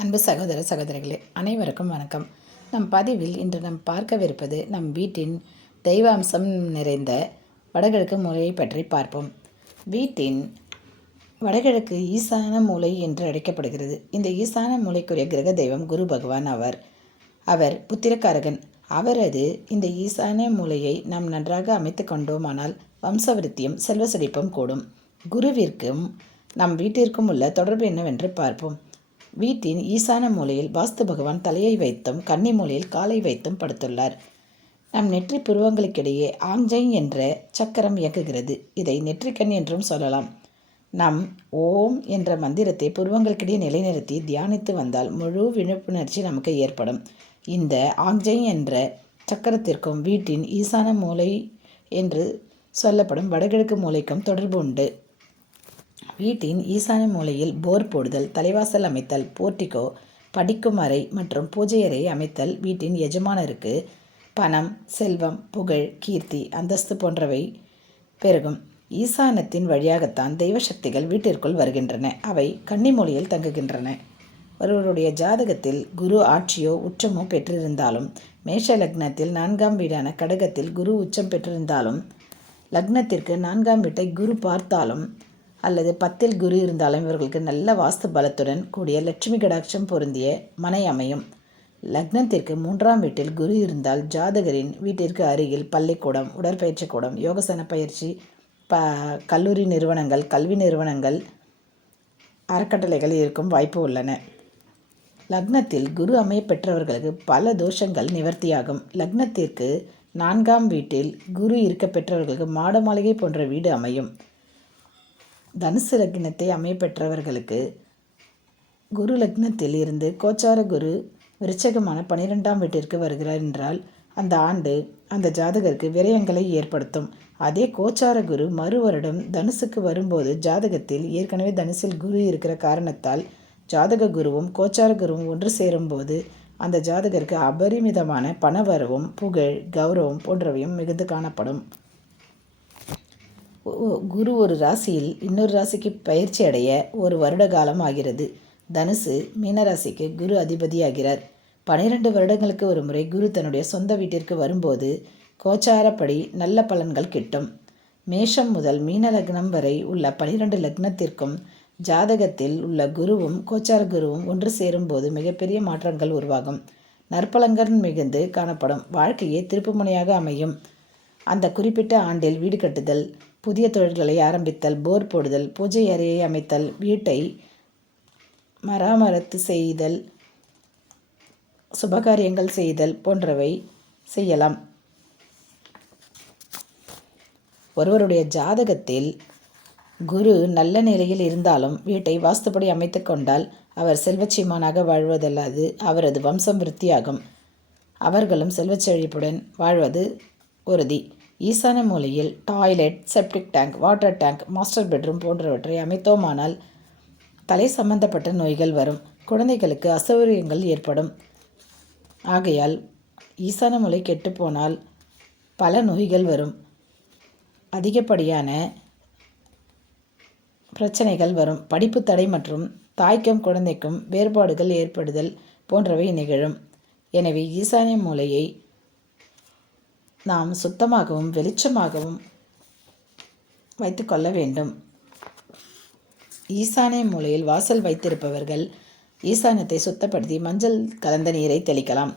அன்பு சகோதர சகோதரிகளே, அனைவருக்கும் வணக்கம். நம் பதிவில் இன்று நாம் பார்க்கவிருப்பது நம் வீட்டின் தெய்வாம்சம் நிறைந்த வடகிழக்கு மூலையை பற்றி பார்ப்போம். வீட்டின் வடகிழக்கு ஈசான மூலை என்று அழைக்கப்படுகிறது. இந்த ஈசான மூலைக்குரிய கிரக தெய்வம் குரு பகவான் அவர் புத்திரக்காரகன். அவரது இந்த ஈசான மூலையை நாம் நன்றாக அமைத்து கொண்டோமானால் வம்சவிருத்தியும் செல்வ செழிப்பும் கூடும். குருவிற்கும் நம் வீட்டிற்கும் உள்ள தொடர்பு என்னவென்று பார்ப்போம். வீட்டின் ஈசான மூலையில் வாஸ்து பகவான் தலையை வைத்தும் கன்னி மூலையில் காலை வைத்தும் படுத்துள்ளார். நம் நெற்றி புருவங்களுக்கிடையே ஆங்ஜை என்ற சக்கரம் இயக்குகிறது. இதை நெற்றிக்கண் என்றும் சொல்லலாம். நம் ஓம் என்ற மந்திரத்தை புருவங்களுக்கிடையே நிலைநிறுத்தி தியானித்து வந்தால் முழு விழிப்புணர்ச்சி நமக்கு ஏற்படும். இந்த ஆங்ஜை என்ற சக்கரத்திற்கும் வீட்டின் ஈசான மூலை என்று சொல்லப்படும் வடகிழக்கு மூலைக்கும் தொடர்பு உண்டு. வீட்டின் ஈசான மூலையில் போர் போடுதல், தலைவாசல் அமைத்தல், போர்ட்டிகோ, படிக்கும் அறை மற்றும் பூஜை அறையை அமைத்தல் வீட்டின் எஜமானருக்கு பணம், செல்வம், புகழ், கீர்த்தி, அந்தஸ்து போன்றவை பெருகும். ஈசானத்தின் வழியாகத்தான் தெய்வ சக்திகள் வீட்டிற்குள் வருகின்றன. அவை கன்னி மூலையில் தங்குகின்றன. ஒருவருடைய ஜாதகத்தில் குரு ஆட்சியோ உச்சமோ பெற்றிருந்தாலும், மேஷ லக்னத்தில் 4ஆம் வீடான கடகத்தில் குரு உச்சம் பெற்றிருந்தாலும், லக்னத்திற்கு 4ஆம் வீட்டை குரு பார்த்தாலும் அல்லது 10இல் குரு இருந்தாலும் இவர்களுக்கு நல்ல வாஸ்து பலத்துடன் கூடிய லட்சுமி கடாட்சம் பொருந்திய மனை அமையும். லக்னத்திற்கு 3ஆம் வீட்டில் குரு இருந்தால் ஜாதகரின் வீட்டிற்கு அருகில் பள்ளிக்கூடம், உடற்பயிற்சி கூடம், யோகாசன பயிற்சி, கல்லூரி நிறுவனங்கள், கல்வி நிறுவனங்கள், அறக்கட்டளைகள் இருக்கும் வாய்ப்பு உள்ளன. லக்னத்தில் குரு அமைய பெற்றவர்களுக்கு பல தோஷங்கள் நிவர்த்தியாகும். லக்னத்திற்கு 4ஆம் வீட்டில் குரு இருக்க பெற்றவர்களுக்கு மாட மாளிகை போன்ற வீடு அமையும். தனுசு லக்னத்தை அமைய பெற்றவர்களுக்கு குரு லக்னத்தில் இருந்து கோச்சார குரு விருச்சகமான 12ஆம் வீட்டிற்கு வருகிறார் என்றால் அந்த ஆண்டு அந்த ஜாதகருக்கு விரயங்களை ஏற்படுத்தும். அதே கோச்சார குரு மறு வருடம் தனுசுக்கு வரும்போது ஜாதகத்தில் ஏற்கனவே தனுசில் குரு இருக்கிற காரணத்தால் ஜாதக குருவும் கோச்சார குருவும் ஒன்று சேரும்போது அந்த ஜாதகருக்கு அபரிமிதமான பணவரவும், புகழ், கௌரவம் போன்றவையும் மிகுந்து காணப்படும். குரு ஒரு ராசியில் இன்னொரு ராசிக்கு பயிற்சி அடைய ஒரு வருட காலம் ஆகிறது. தனுசு மீனராசிக்கு குரு அதிபதியாகிறார். 12 வருடங்களுக்கு ஒரு முறை குரு தன்னுடைய சொந்த வீட்டிற்கு வரும்போது கோச்சாரப்படி நல்ல பலன்கள் கிட்டும். மேஷம் முதல் மீன லக்னம் வரை உள்ள 12 லக்னத்திற்கும் ஜாதகத்தில் உள்ள குருவும் கோச்சார குருவும் ஒன்று சேரும்போது மிகப்பெரிய மாற்றங்கள் உருவாகும். நற்பலன்கள் மிகுந்து காணப்படும். வாழ்க்கையே திருப்புமுனையாக அமையும். அந்த குறிப்பிட்ட ஆண்டில் வீடு கட்டுதல், புதிய தொழில்களை ஆரம்பித்தல், போர் போடுதல், பூஜை அறையை அமைத்தல், வீட்டை மராமத்து செய்தல், சுபகாரியங்கள் செய்தல் போன்றவை செய்யலாம். ஒருவருடைய ஜாதகத்தில் குரு நல்ல நிலையில் இருந்தாலும் வீட்டை வாஸ்துப்படி அமைத்து கொண்டால் அவர் செல்வச்சீமானாக வாழ்வதல்லாது அவரது வம்சம் விருத்தியாகும். அவர்களும் செல்வச்செழிப்புடன் வாழ்வது உறுதி. ஈசான மூலையில் toilet, septic tank, water tank, master bedroom போன்றவற்றை அமைத்தோமானால் தலை சம்பந்தப்பட்ட நோய்கள் வரும். குழந்தைகளுக்கு அசௌகரியங்கள் ஏற்படும். ஆகையால் ஈசான மூலை கெட்டுப்போனால் பல நோய்கள் வரும். அதிகப்படியான பிரச்சனைகள் வரும். படிப்பு தடை மற்றும் தாய்க்கும் குழந்தைக்கும் வேறுபாடுகள் ஏற்படுதல் போன்றவை நிகழும். எனவே ஈசான மூலையை நாம் சுத்தமாகவும் வெளிச்சமாகவும் வைத்து கொள்ள வேண்டும். ஈசான மூலையில் வாசல் வைத்திருப்பவர்கள் ஈசானத்தை சுத்தப்படுத்தி மஞ்சள் கலந்த நீரை தெளிக்கலாம்.